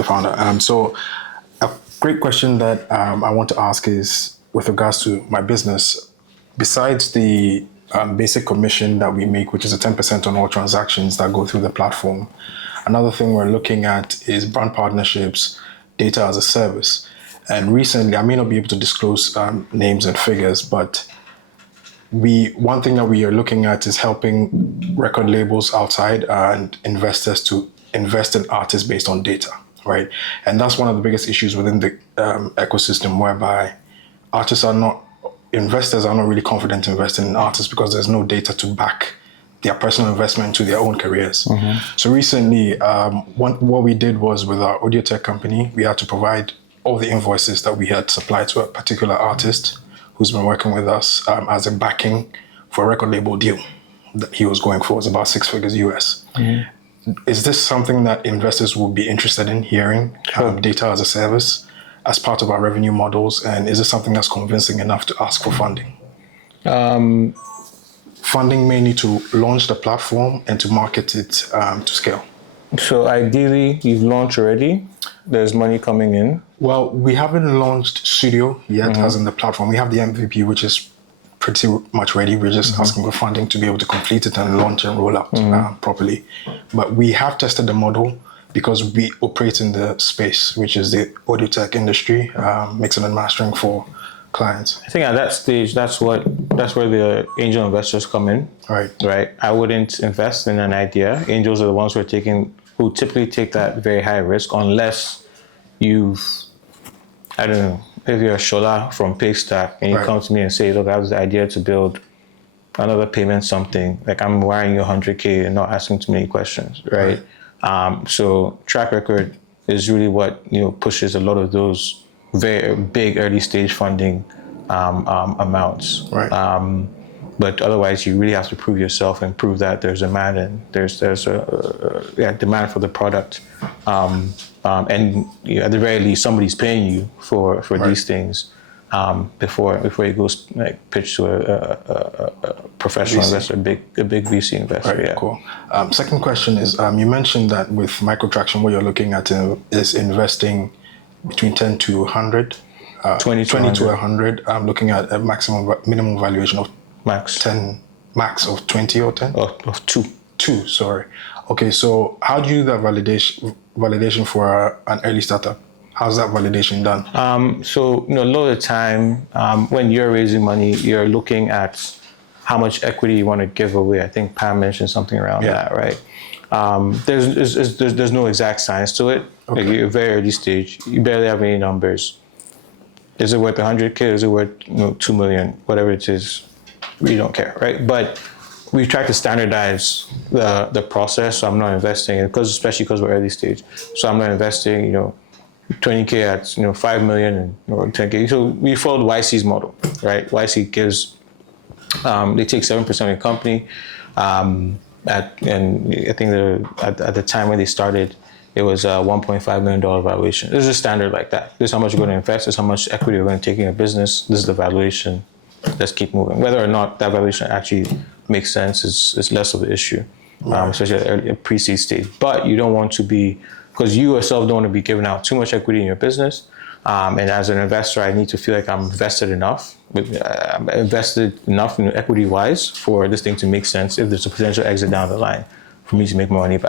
the founder. So a great question that I want to ask is with regards to my business, besides the basic commission that we make, which is a 10% on all transactions that go through the platform, another thing we're looking at is brand partnerships, data as a service. And recently, I may not be able to disclose names and figures, but one thing that we are looking at is helping record labels outside and investors to invest in artists based on data, right? And that's one of the biggest issues within the ecosystem, whereby investors are not really confident investing in artists because there's no data to back their personal investment into their own careers. Mm-hmm. So recently, what we did was with our audio tech company, we had to provide all the invoices that we had supplied to a particular artist who's been working with us as a backing for a record label deal that he was going for. It was about 6 figures US. Mm-hmm. Is this something that investors will be interested in hearing, data as a service, as part of our revenue models? And is this something that's convincing enough to ask for funding? Funding mainly to launch the platform and to market it to scale. So ideally, you've launched already. There's money coming in. Well, we haven't launched Studio yet, as in the platform. We have the MVP, which is pretty much ready. We're just asking for funding to be able to complete it and launch and roll out properly. But we have tested the model because we operate in the space, which is the audio tech industry, mixing and mastering for clients. I think at that stage, that's where the angel investors come in. Right. I wouldn't invest in an idea. Angels are the ones who typically take that very high risk, unless I don't know, if you're a Shola from Paystack and you come to me and say, look, I have the idea to build another payment something, like I'm wiring you 100K and not asking too many questions, right? So track record is really what pushes a lot of those very big early stage funding amounts. Right. But otherwise, you really have to prove yourself and prove that there's demand and there's a demand for the product. And at the very least, somebody's paying you for these things before it goes pitch to a professional investor, a big VC investor. Right, cool. Second question is, you mentioned that with microtraction, what you're looking at is investing between 10 to 100, 20 to 100. I'm looking at a minimum valuation of max of 20 or 10? Of 2. 2, sorry. Okay, so how do you do that validation for an early startup? How's that validation done? So a lot of the time, when you're raising money, you're looking at how much equity you want to give away. I think Pam mentioned something around that, right? There's no exact science to it. Okay. Like you're very early stage. You barely have any numbers. Is it worth 100K? Is it worth 2 million? Whatever it is, we don't care, right? But we've tried to standardize the process. So I'm not investing, especially because we're early stage. So I'm not investing, 20K at 5 million or 10K. So we followed YC's model, right? YC gives they take 7% of your company. And I think at the time when they started, it was a $1.5 million valuation. This is a standard like that. This is how much you're going to invest. This is how much equity you're going to take in your business. This is the valuation. Let's keep moving. Whether or not that valuation actually makes sense is less of an issue, especially at a pre-seed stage. But you don't want to be, because you yourself don't want to be giving out too much equity in your business. And as an investor, I need to feel like I'm invested enough, equity-wise for this thing to make sense if there's a potential exit down the line for me to make my money back.